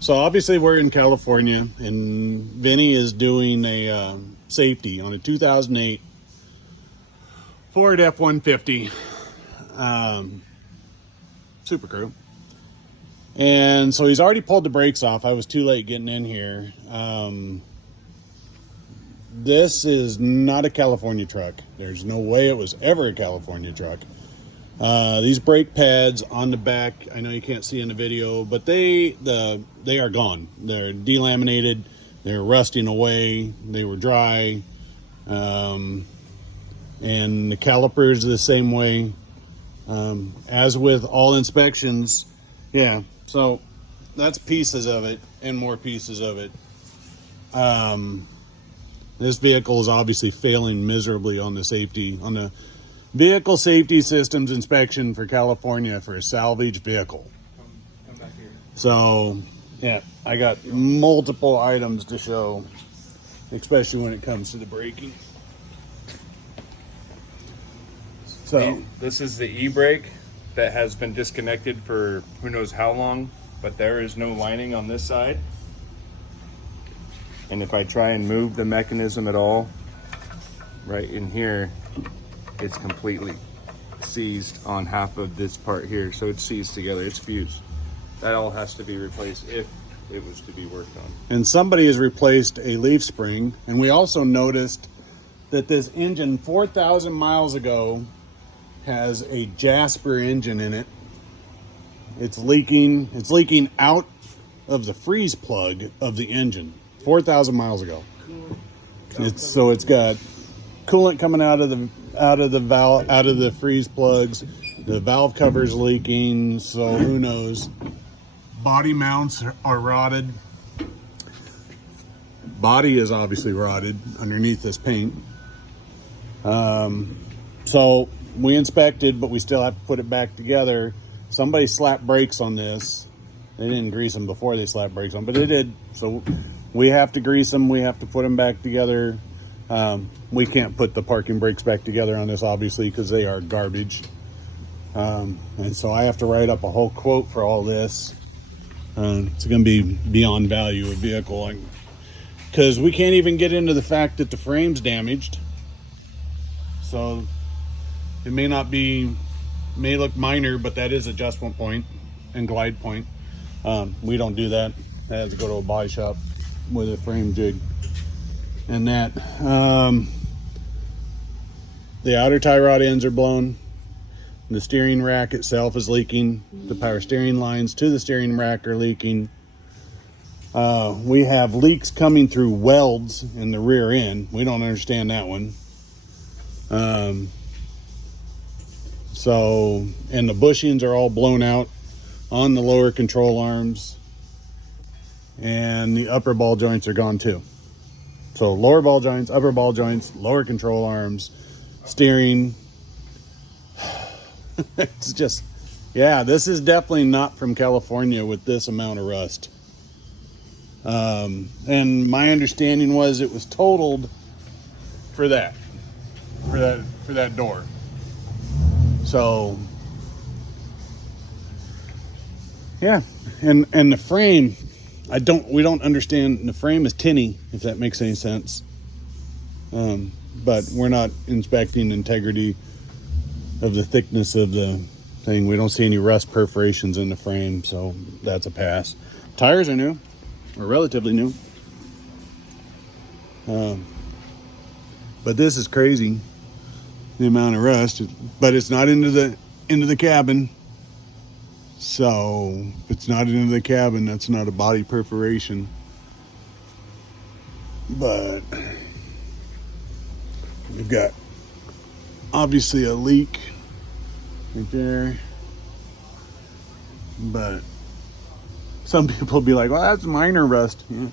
So obviously we're in California, and Vinny is doing a safety on a 2008 Ford F-150 Super Crew. And so he's already pulled the brakes off. I was too late getting in here. This is not a California truck. There's no way it was ever a California truck. These brake pads on the back, I know you can't see in the video, but they are gone. They're delaminated. They're rusting away. They were dry. And the calipers are the same way. As with all inspections, yeah. So that's pieces of it and more pieces of it. This vehicle is obviously failing miserably on the vehicle safety systems inspection for California for a salvage vehicle. Come back here. So, yeah, I got multiple items to show, especially when it comes to the braking. So, This is the e-brake that has been disconnected for who knows how long, but there is no lining on this side. And if I try and move the mechanism at all, right in here, it's completely seized on half of this part here. So it's seized together, it's fused. That all has to be replaced if it was to be worked on. and somebody has replaced a leaf spring, and we also noticed that this engine 4,000 miles ago has a Jasper engine in it. It's leaking out of the freeze plug of the engine 4,000 miles ago. It's got coolant coming out of the freeze plugs. The valve cover's leaking, so who knows. Body mounts are rotted. Body is obviously rotted underneath this paint. So we inspected, but we still have to put it back together. Somebody slapped brakes on this. They didn't grease them before they slapped brakes on, but they did. So we have to grease them. We have to put them back together. We can't put the parking brakes back together on this, obviously, because they are garbage. And so I have to write up a whole quote for all this. It's going to be beyond value of vehicle, because we can't even get into the fact that the frame's damaged. So it may look minor, but that is adjustment point and glide point. We don't do that. That has to go to a body shop with a frame jig. And that the outer tie rod ends are blown. The steering rack itself is leaking. The power steering lines to the steering rack are leaking. We have leaks coming through welds in the rear end. We don't understand that one. And the bushings are all blown out on the lower control arms, and the upper ball joints are gone too. So lower ball joints, upper ball joints, lower control arms, steering. It's just, yeah, this is definitely not from California with this amount of rust. And my understanding was it was totaled for that door. So yeah, and the frame, we don't understand. The frame is tinny, if that makes any sense. But we're not inspecting integrity of the thickness of the thing. We don't see any rust perforations in the frame, so that's a pass. Tires are new, or relatively new. But this is crazy, the amount of rust. But it's not into the cabin. So if it's not into the cabin, that's not a body perforation. But we've got obviously a leak right there. But some people will be like, well, that's minor rust. Yeah.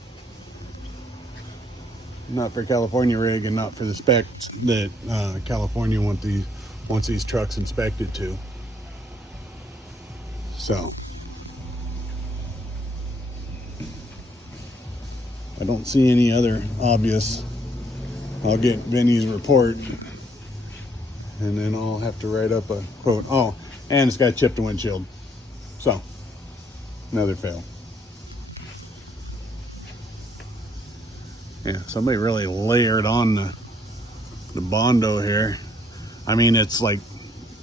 Not for California rig, and not for the specs that California wants these trucks inspected to. So I don't see any other obvious. I'll get Vinny's report, and then I'll have to write up a quote. Oh, and it's got chipped windshield. So another fail. Yeah, somebody really layered on the Bondo here. I mean, it's like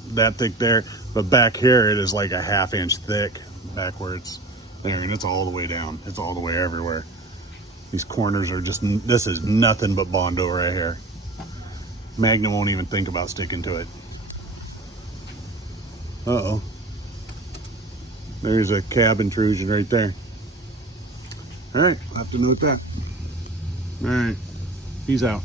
that thick there, but back here it is like a 1/2 inch thick backwards there, and it's all the way down. It's all the way everywhere. These corners are just, this is nothing but Bondo right here. Magnum won't even think about sticking to it. Uh-oh. There's a cab intrusion right there. All right, I'll have to note that. All right, peace out.